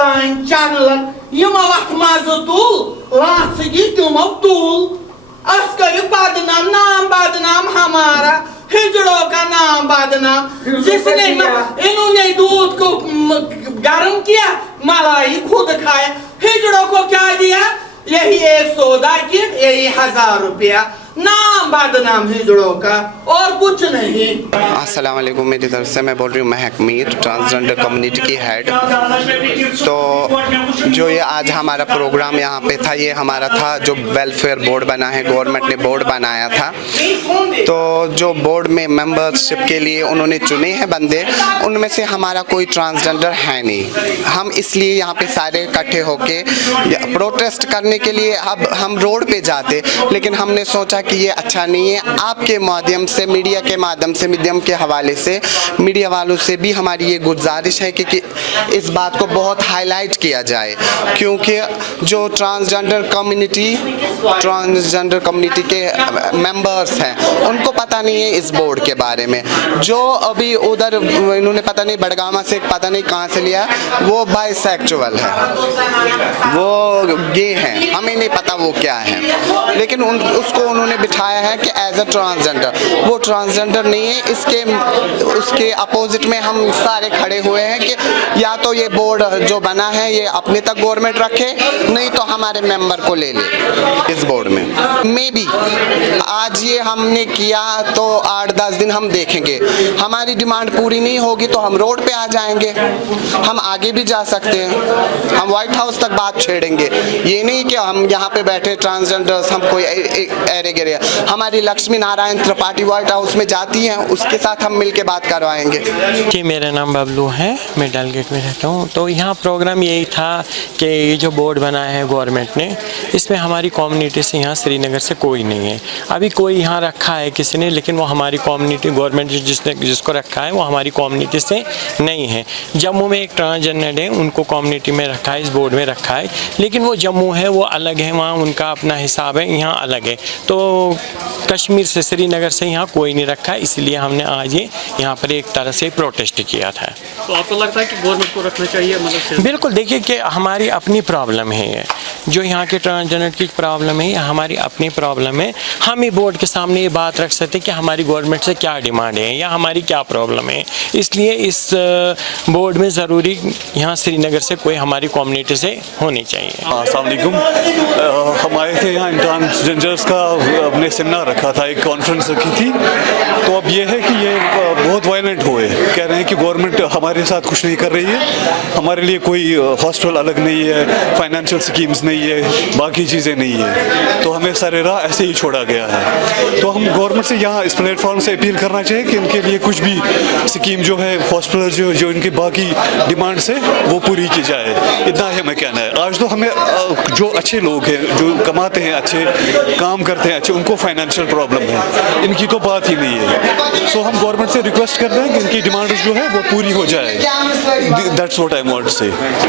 Online चैनलन यमो अथ मज तुल लाथ तुमो तुल अस कर बदनाम नाम बदनाम हमारा हिजड़ों का नाम बदनाम जिसने इन्होंने दूध को गर्म किया मलाई खुद खाया हिजड़ों को क्या दिया यही एक सौदा किट यही 1000 रुपया नाम बदनाम हिजड़ों का और कुछ नहीं। अस्सलाम वालेकुम, मेरी तरफ से मैं बोल रही हूँ महक मीर, ट्रांसजेंडर कम्युनिटी की हेड। तो जो ये आज हमारा प्रोग्राम यहाँ पे था, ये हमारा था जो वेलफेयर बोर्ड बना है, गवर्नमेंट ने बोर्ड बनाया था। तो जो बोर्ड में मेंबरशिप के लिए उन्होंने चुने हैं बंदे, उनमें से हमारा कोई ट्रांसजेंडर है नहीं। हम इसलिए यहाँ पे सारे इकट्ठे होके प्रोटेस्ट करने के लिए अब हम रोड पे जाते, लेकिन हमने सोचा कि ये अच्छा नहीं है। आपके माध्यम से, मीडिया के माध्यम से, मीडियम के हवाले से, मीडिया वालों से भी हमारी ये गुजारिश है कि इस बात को बहुत हाईलाइट किया जाए, क्योंकि जो ट्रांसजेंडर कम्युनिटी के मेंबर्स हैं उनको पता नहीं है इस बोर्ड के बारे में। जो अभी उधर इन्होंने पता नहीं बड़गामा से पता नहीं कहाँ से लिया, वो बाइसेक्सुअल है, वो गे हैं, हमें नहीं पता वो क्या है, लेकिन उसको उन्होंने बिठाया है कि एज अ ट्रांसजेंडर। वो ट्रांसजेंडर नहीं है। उसके अपोजिट में हम सारे खड़े हुए हैं कि या तो ये बोर्ड जो बना है ये अपने तक गवर्नमेंट रखे, नहीं तो हमारे मेंबर को ले ले इस बोर्ड में। मे बी आज ये हमने किया तो 8-10 दिन हम देखेंगे, हमारी डिमांड पूरी नहीं होगी तो हम रोड पे आ जाएंगे। हम आगे भी जा सकते हैं, हम व्हाइट हाउस तक बात छेड़ेंगे। ये नहीं कि हम यहाँ पे बैठे ट्रांसजेंडर्स हम कोई एरे गिरे। हमारी लक्ष्मी नारायण त्रिपाठी व्हाइट हाउस में जाती हैं, उसके साथ हम मिल के बात करवाएंगे। जी, मेरा नाम बबलू है, मैं डलगेट में रहता हूँ। तो यहाँ प्रोग्राम यही था कि ये जो बोर्ड बनाया है गवर्नमेंट ने, इसमें हमारी कम्युनिटी से यहाँ श्रीनगर से कोई नहीं है। अभी कोई यहाँ रखा है किसी ने, लेकिन वो हमारी कम्युनिटी, गवर्नमेंट जिसको रखा है वो हमारी कम्युनिटी से नहीं है। जम्मू में एक ट्रांसजेंडर है, उनको कम्युनिटी में रखा है, इस बोर्ड में रखा है, लेकिन वो जम्मू है, वो अलग है, वहाँ उनका अपना हिसाब है, यहाँ अलग है। तो कश्मीर से, श्रीनगर से यहाँ कोई नहीं रखा है, इसलिए हमने आज ये यहाँ पर एक तरह से प्रोटेस्ट किया था। तो आपको लगता है कि गवर्नमेंट को रखना चाहिए? मतलब बिल्कुल, देखिए कि हमारी अपनी प्रॉब्लम है, जो यहाँ के ट्रांसजेंडर की प्रॉब्लम है, हमारी अपनी प्रॉब्लम है। हम ही बोर्ड के सामने ये बात रख सकते हैं कि हमारी गवर्नमेंट से क्या डिमांड है या हमारी क्या प्रॉब्लम है। इसलिए इस बोर्ड में ज़रूरी यहाँ श्रीनगर से कोई हमारी कम्युनिटी से होनी चाहिए। अस्सलाम वालेकुम, हम आए थे यहाँ ट्रांसजेंडर्स का अपने सेमिनार रखा था, एक कॉन्फ्रेंस रखी थी। तो अब ये है कि ये बहुत वायलेंट हुए, कह रहे हैं कि गवर्नमेंट हमारे साथ कुछ नहीं कर रही है, हमारे लिए कोई हॉस्टल अलग नहीं है, फाइनेंशियल स्कीम्स नहीं है, बाकी चीज़ें नहीं है, तो हमें सारे राह ऐसे ही छोड़ा गया है। तो हम गवर्नमेंट से यहाँ इस प्लेटफॉर्म से अपील करना चाहिए कि उनके लिए कुछ भी स्कीम जो है, हॉस्पिटल जो इनकी बाकी डिमांड्स है वो पूरी की जाए। इतना ही हमें कहना है। आज तो हमें जो अच्छे लोग हैं, जो कमाते हैं, अच्छे काम करते हैं, अच्छे, उनको फाइनेंशियल प्रॉब्लम है, इनकी तो बात ही नहीं है। सो हम गवर्नमेंट से रिक्वेस्ट कर रहे हैं कि इनकी डिमांड जो है वो पूरी हो जाए। That's what I want to से।